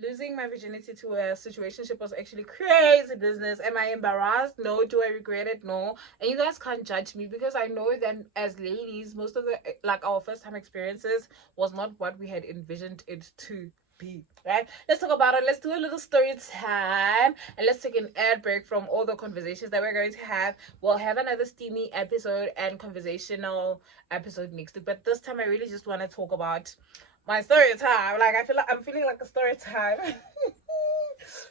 Losing my virginity to a situationship was actually crazy business. Am I embarrassed? No. Do I regret it? No. And you guys can't judge me because I know that as ladies, most of the like our first time experiences was not what we had envisioned it to be. Right? Let's talk about it. Let's do a little story time and let's take an ad break from all the conversations that we're going to have. We'll have another steamy episode and conversational episode next week. But this time I really just want to talk about my story time. Like I feel like I'm feeling like a story time.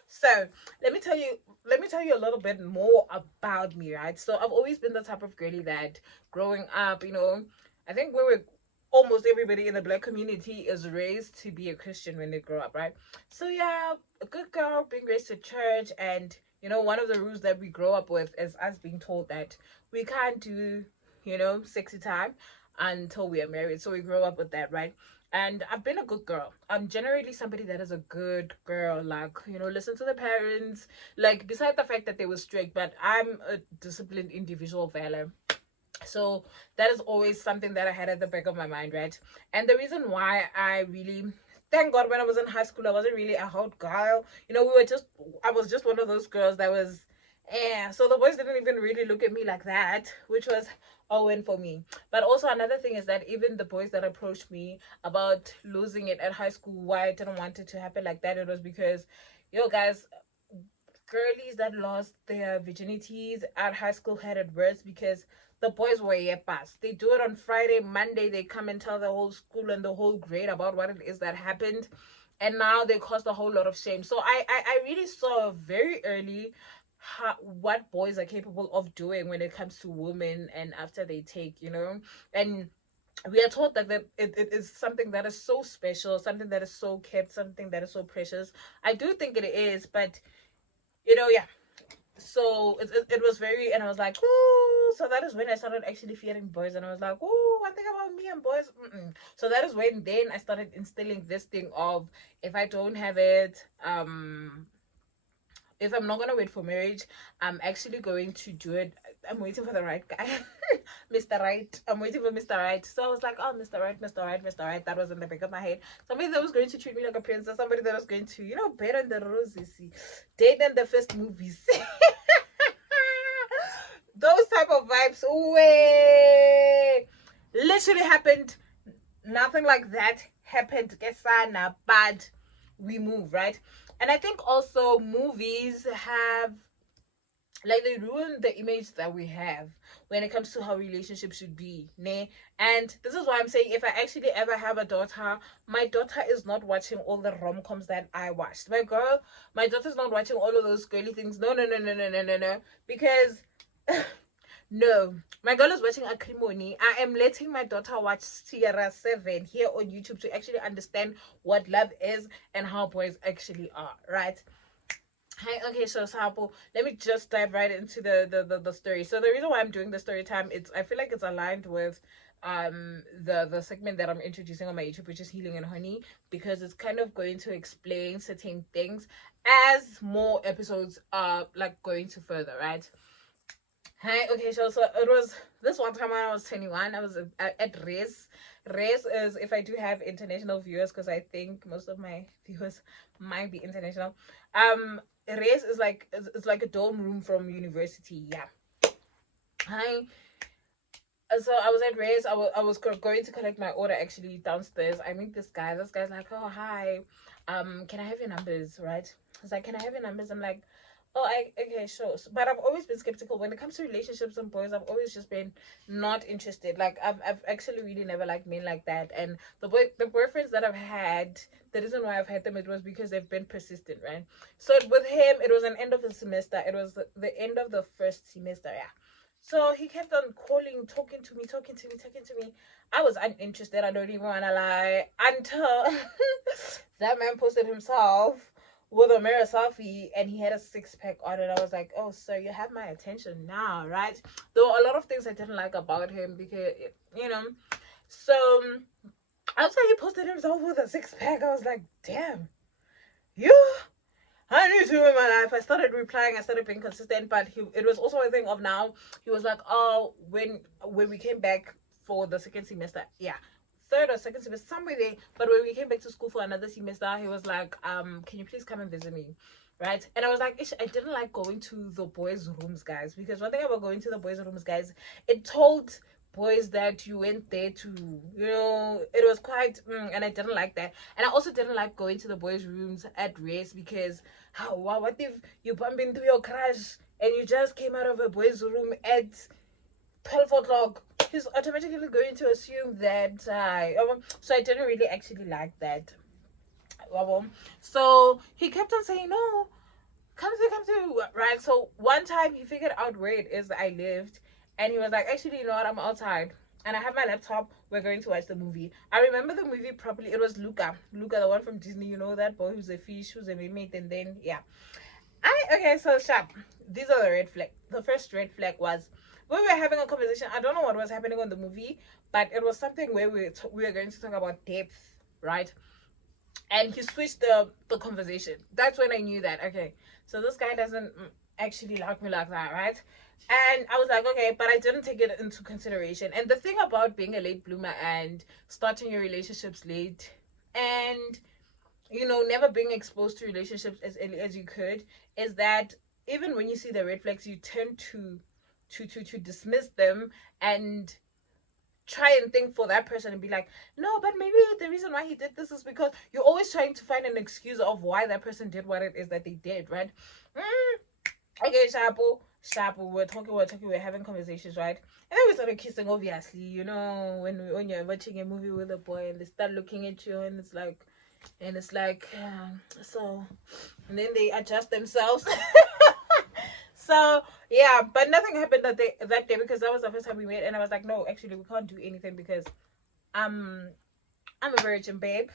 So let me tell you a little bit more about me, right? So I've always been the type of girly that growing up, I think we were almost everybody in the black community is raised to be a Christian when they grow up, right? So yeah, a good girl being raised to church, and one of the rules that we grow up with is us being told that we can't do, sexy time until we are married. So we grow up with that, right? And I've been a good girl. I'm generally somebody that is a good girl, like, listen to the parents, like, beside the fact that they were strict, but I'm a disciplined individual, valor. So that is always something that I had at the back of my mind, right? And the reason why I really thank God when I was in high school, I wasn't really a hot girl. I was just one of those girls that was, so the boys didn't even really look at me like that, which was a win for me. But also another thing is that even the boys that approached me about losing it at high school, why I didn't want it to happen like that, it was because, guys, girlies that lost their virginities at high school had it worse because the boys were yepas. They do it on Friday, Monday, they come and tell the whole school and the whole grade about what it is that happened. And now they caused a whole lot of shame. So I really saw very early what boys are capable of doing when it comes to women and after they take, and we are taught that it is something that is so special, something that is so kept, something that is so precious. I do think it is, but yeah. So it was very, and I was like, ooh. So that is when I started actually fearing boys, and I was like, ooh, one thing about me and boys. Mm-mm. So that is when then I started instilling this thing of, if I don't have it, if I'm not gonna wait for marriage, I'm actually going to do it. I'm waiting for the right guy, Mr. Right. I'm waiting for Mr. Right. So I was like, oh, Mr. Right, Mr. Right, Mr. Right. That was in the back of my head. Somebody that was going to treat me like a princess. Somebody that was going to, bet on the roses, date in the first movies. Those type of vibes. Way literally happened. Nothing like that happened. Kesana, but we move, right? And I think also movies have, like, they ruin the image that we have when it comes to how relationships should be, ne? And this is why I'm saying, if I actually ever have a daughter, my daughter is not watching all the rom-coms that I watched. My daughter's not watching all of those girly things. No, no, no, no, no, no, no, no. Because no, my girl is watching Acrimony. I am letting my daughter watch Sierra 7 here on YouTube to actually understand what love is and how boys actually are, right? Hi, okay, so Sapo, let me just dive right into the story. So the reason why I'm doing the story time, I feel like it's aligned with the segment that I'm introducing on my YouTube, which is Healing and Honey, because it's kind of going to explain certain things as more episodes are like going to further, right? Hi, okay, so it was this one time when I was 21. I was at Race. Race is, if I do have international viewers, because I think most of my viewers might be international. Race is like it's like a dorm room from university. Yeah. Hi. So I was at Race. I was going to collect my order actually downstairs. I meet this guy. This guy's like, oh hi, can I have your numbers? Right? He's like, can I have your numbers? I'm like, oh, okay, sure. But I've always been skeptical when it comes to relationships and boys. I've always just been not interested. Like I've actually really never liked men like that. And the boyfriends that I've had, the reason why I've had them, it was because they've been persistent, right? So with him, it was an end of the semester. It was the end of the first semester, yeah. So he kept on calling, talking to me, talking to me, talking to me. I was uninterested. I don't even want to lie. Until that man posted himself with a mirror selfie and he had a six-pack on it. I was like, oh, sir, you have my attention now, right? There were a lot of things I didn't like about him because, you know. So after he posted himself with a six-pack, I was like, damn, you. I need to in my life. I started replying. I started being consistent, but it was also a thing of now. He was like, "Oh, when we came back for the second semester, yeah, third or second semester, somewhere there. But when we came back to school for another semester, he was like, can you please come and visit me? Right? And I was like, I didn't like going to the boys' rooms, guys, because one thing about going to the boys' rooms, guys, it told boys that you went there to, it was quite, and I didn't like that. And I also didn't like going to the boys' rooms at race because, what if you bump into your crush and you just came out of a boys' room at 12 o'clock? He's automatically going to assume that, so I didn't really actually like that. So he kept on saying, no, come to, right? So one time he figured out where it is that I lived, and he was like, actually, you know what, I'm outside and I have my laptop, we're going to watch the movie. I remember the movie properly. It was Luca, the one from Disney, you know, that boy who's a fish, who's a mermaid, and then okay, so sharp. These are the red flag. The first red flag was when we were having a conversation. I don't know what was happening on the movie, but it was something where we were going to talk about depth, right? And he switched the conversation. That's when I knew that, okay, so this guy doesn't actually like me like that, right? And I was like, okay, but I didn't take it into consideration. And the thing about being a late bloomer and starting your relationships late, and never being exposed to relationships as early as you could, is that even when you see the red flags, you tend to dismiss them and try and think for that person and be like, no, but maybe the reason why he did this is because you're always trying to find an excuse of why that person did what it is that they did, right? Okay, Shapo, we're having conversations, right? And then we started kissing, obviously, when you're watching a movie with a boy and they start looking at you and it's like, so, and then they adjust themselves. So yeah, but nothing happened that day because that was the first time we met, and I was like, no, actually, we can't do anything because I'm a virgin, babe.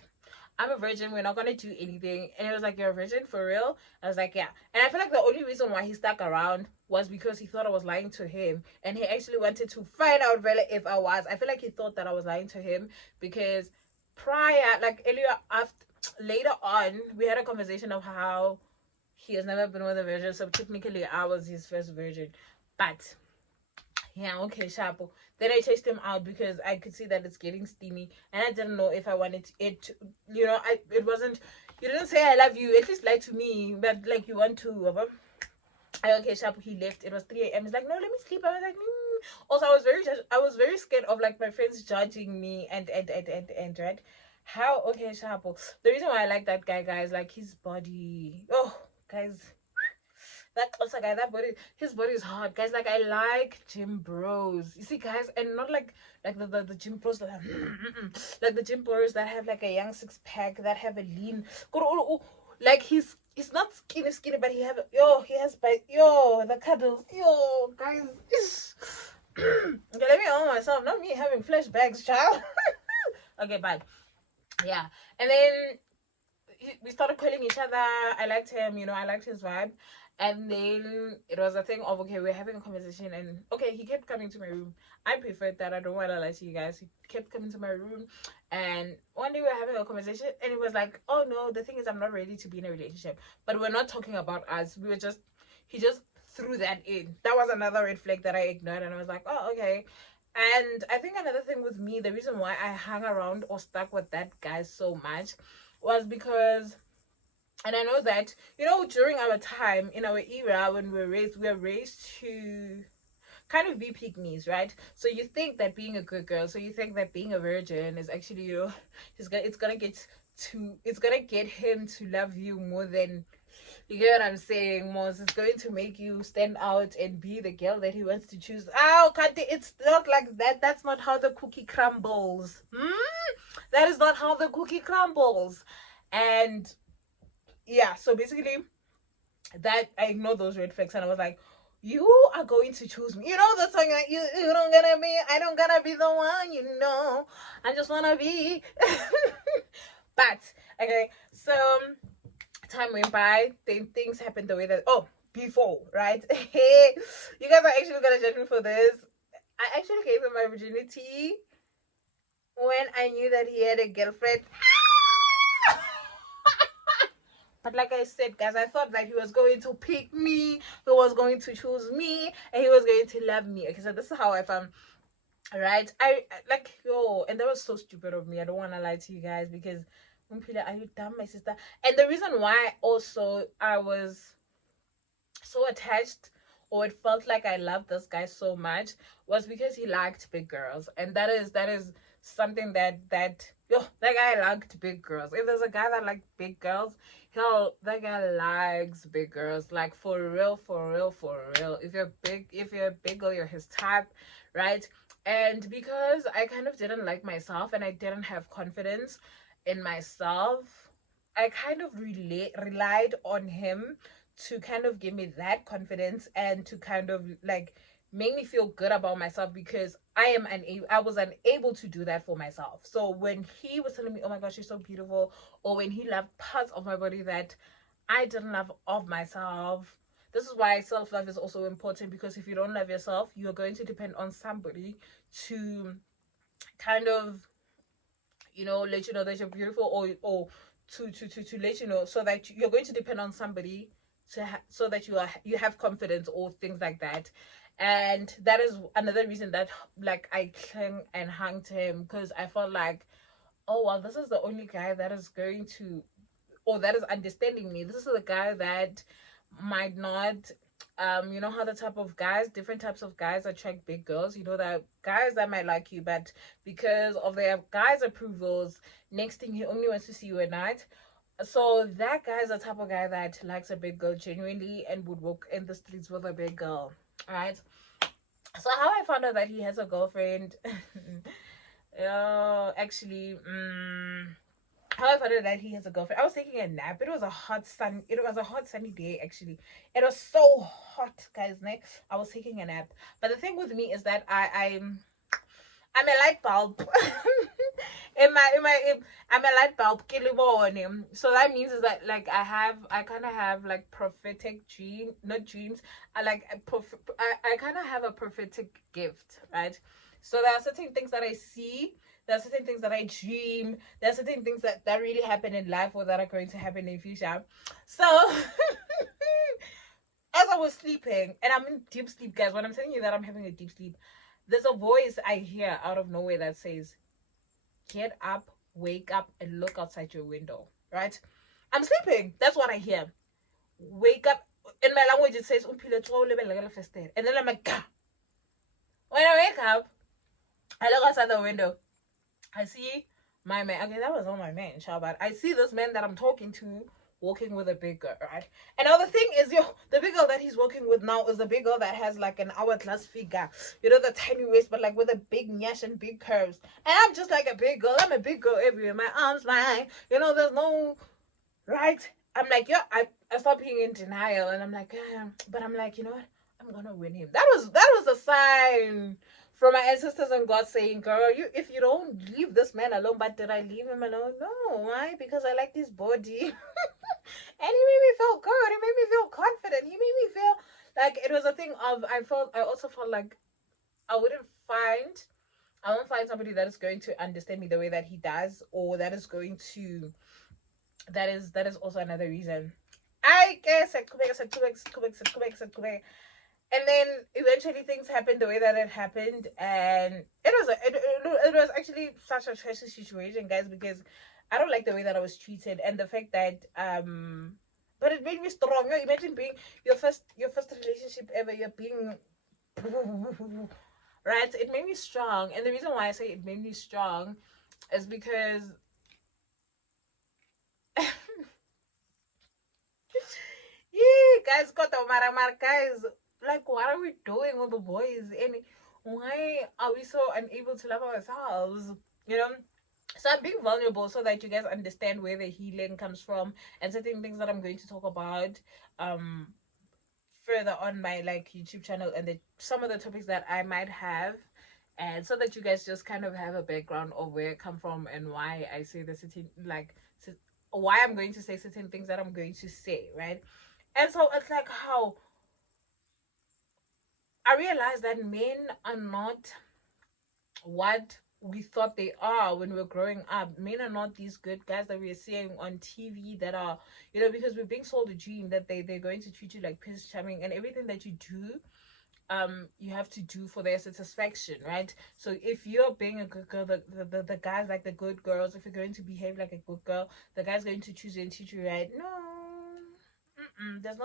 I'm a virgin. We're not gonna do anything. And it was like, you're a virgin for real? I was like, yeah. And I feel like the only reason why he stuck around was because he thought I was lying to him, and he actually wanted to find out really if I was. I feel like he thought that I was lying to him because later on, we had a conversation of how he has never been with a virgin, so technically I was his first virgin. But yeah, okay, sharpo. Then I chased him out because I could see that it's getting steamy, and I didn't know if I wanted it to, it wasn't, you didn't say I love you, at least lie to me, but like you want to. Okay, sharpo, he left. It was 3 a.m. He's like, no, let me sleep. I was like, Also, I was very scared of like my friends judging me and right. How, okay, sharpo. The reason why I like that guy, guys, like his body. Oh, guys, that also guy, his body is hard, guys. Like, I like gym bros, you see, guys, and not like the gym bros that have like the gym bros that have like a young six-pack, that have a lean, like he's not skinny, but he has the cuddles, guys. Okay, let me own myself, not me having flashbacks, child. Okay, bye. Yeah, and then we started calling each other. I liked him, I liked his vibe. And then it was a thing of, okay, we're having a conversation, and okay, he kept coming to my room. I preferred that. I don't want to lie to you guys. He kept coming to my room, and one day we were having a conversation, and it was like, oh no, the thing is, I'm not ready to be in a relationship. But we're not talking about us. He just threw that in. That was another red flag that I ignored, and I was like, oh, okay. And I think another thing with me, the reason why I hung around or stuck with that guy so much was because, and I know that, during our time, in our era, when we were raised to kind of be pygmies, right? So you think that being a good girl, so you think that being a virgin is actually, it's gonna get him to love you more than, you get what I'm saying, Mos. It's going to make you stand out and be the girl that he wants to choose. Oh, Kante, it's not like that. That's not how the cookie crumbles. That is not how the cookie crumbles. And yeah, so basically, that I ignored those red flags, and I was like, you are going to choose me. You know the song, like, you don't gonna be, I don't gonna be the one, I just wanna be. But okay, so time went by, then things happened the way that, before, right? You guys are actually gonna judge me for this. I actually gave him my virginity when I knew that he had a girlfriend. But like I said, guys, I thought that he was going to pick me, he was going to choose me, and he was going to love me. Okay, so this is how I found. right? Like, yo, and that was so stupid of me. I don't want to lie to you guys because are you dumb, my sister? And the reason why also I was so attached, or it felt like I loved this guy so much, was because he liked big girls. And that is something that yo, that guy liked big girls. If there's a guy that liked big girls, that guy likes big girls. Like, for real, for real, for real. If you're a big girl, you're his type, right? And because I kind of didn't like myself and I didn't have confidence in myself, I kind of relied on him to kind of give me that confidence and to kind of like make me feel good about myself, because I was unable to do that for myself. So when he was telling me, oh my gosh, you're so beautiful, or when he loved parts of my body that I didn't love of myself, this is why self-love is also important, because if you don't love yourself, you're going to depend on somebody to kind of, let you know that you're beautiful, or to let you know, so that you're going to depend on somebody so that you have confidence or things like that. And that is another reason that, like, I clung and hung to him, because I felt like, oh well, this is the only guy that is going to, or that is understanding me. This is the guy that might not, you know how the type of guys, different types of guys attract big girls. You know that guys that might like you, but because of their guys' approvals, next thing he only wants to see you at night. So that guy is the type of guy that likes a big girl genuinely and would walk in the streets with a big girl. Right. So how I found out that he has a girlfriend, actually, how I found out that he has a girlfriend. I was taking a nap. It was a hot sunny day actually. It was so hot, guys. I was taking a nap. But the thing with me is that I'm a light bulb. I'm a light bulb. So that means is that, like, I kind of have like prophetic dream, not dreams. I kind of have a prophetic gift, right? So there are certain things that I see. There are certain things that I dream. There are certain things that really happen in life, or that are going to happen in the future. So as I was sleeping, and I'm in deep sleep, guys. When I'm telling you that I'm having a deep sleep, there's a voice I hear out of nowhere that says, "Get up, wake up, and look outside your window." Right? I'm sleeping. That's what I hear. Wake up. In my language, it says, "Umpile tlo lebelela ka lefestere." And then I'm like, "Gah." When I wake up, I look outside the window. I see my man. Okay, that was not my man, child, but I see this man that I'm talking to walking with a big girl, right? And now the thing is, the big girl that he's walking with now is the big girl that has like an hourglass figure. You know, the tiny waist, but like with a big nyash and big curves. And I'm just like a big girl. I'm a big girl everywhere. My arms flying. There's no, right? I'm like, I start being in denial, and I'm like, but I'm like, you know what? I'm gonna win him. That was a sign from my ancestors and God saying, girl, if you don't leave this man alone. But did I leave him alone? No. Why? Because I like this body. And he made me feel good. He made me feel confident. He made me feel like it was a thing of, I also felt like I wouldn't find I won't find somebody that is going to understand me the way that he does, or that is going to, that is also another reason. I guess I and then eventually things happened the way that it happened, and it was actually such a stressful situation, guys, because I don't like the way that I was treated, and the fact that but it made me strong. Imagine being your first relationship ever. You're being right. It made me strong, and the reason why I say it made me strong is because yeah, guys, got the maramar, guys. Like, what are we doing with the boys? And why are we so unable to love ourselves? You know? So I'm being vulnerable so that you guys understand where the healing comes from, and certain things that I'm going to talk about um further on my like YouTube channel, and some of the topics that I might have, and so that you guys just kind of have a background of where it come from and why I say the certain why I'm going to say certain things that I'm going to say, right? And so it's like how I realized that men are not what we thought they are when we were growing up. Men are not these good guys that we are seeing on TV that are, because we're being sold a dream that they're going to treat you like Prince Charming, and everything that you do you have to do for their satisfaction, right? So if you're being a good girl, the guys like the good girls. If you're going to behave like a good girl, the guy's going to choose you and treat you right. No, there's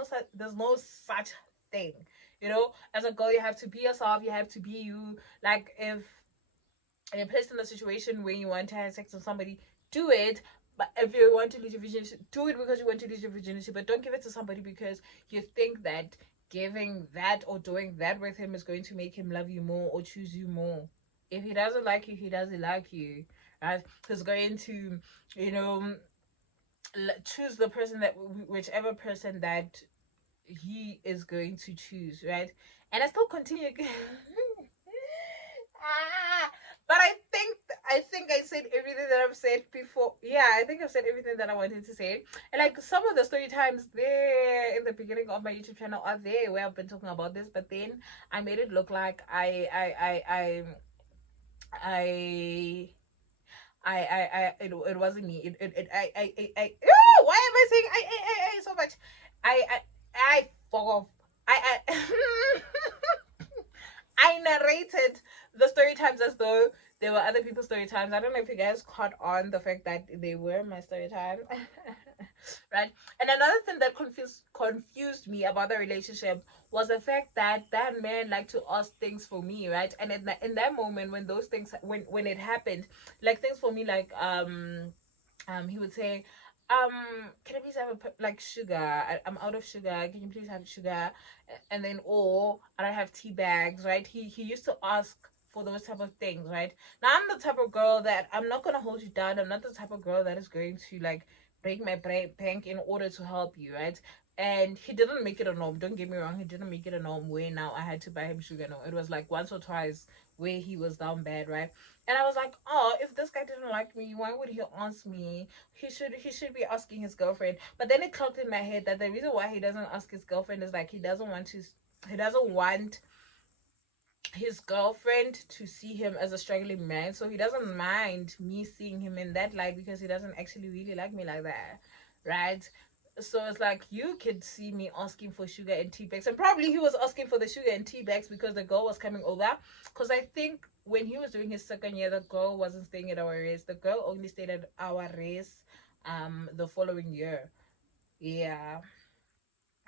no such thing. You know, as a girl, you have to be yourself. You have to be you. Like if you're placed in a situation where you want to have sex with somebody, do it. But if you want to lose your virginity, do it because you want to lose your virginity. But don't give it to somebody because you think that giving that or doing that with him is going to make him love you more or choose you more. If he doesn't like you, he doesn't like you, right? He's going to, you know, choose the person that whichever person that he is going to choose, right? And I still continue. But I think I said everything that I've said before. Yeah, I think I've said everything that I wanted to say. And like some of the story times there in the beginning of my YouTube channel are there where I've been talking about this, but then I made it look like I it wasn't me. Why am I saying I so much? I fuck off. I I narrated the story times as though they were other people's story times. I don't know if you guys caught on the fact that they were my story time. Right? And another thing that confused me about the relationship was the fact that that man liked to ask things for me, right? And in that moment when those things when it happened, like things for me like he would say, can I please have like sugar? I'm out of sugar. Can you please have sugar? And then, or I don't have tea bags, right? He used to ask for those type of things, right? Now I'm the type of girl that I'm not gonna hold you down. I'm not the type of girl that is going to like break my bank in order to help you, right? And he didn't make it a norm. Don't get me wrong. He didn't make it a norm where now I had to buy him sugar. No, it was like once or twice where he was down bad, right? And I was like, oh, if this guy didn't like me, why would he ask me? He should be asking his girlfriend. But then it clocked in my head that the reason why he doesn't ask his girlfriend is like he doesn't want his girlfriend to see him as a struggling man. So he doesn't mind me seeing him in that light because he doesn't actually really like me like that. Right? So it's like you could see me asking for sugar and tea bags. And probably he was asking for the sugar and tea bags because the girl was coming over. Because I think when he was doing his second year, the girl wasn't staying at our race. The girl only stayed at our race the following year. Yeah.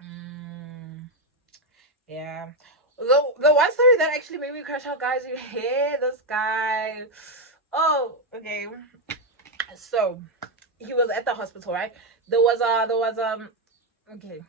Mm, yeah. The one story that actually made me crash out, guys, you hear this guy. Oh, okay. So he was at the hospital, right? There was okay.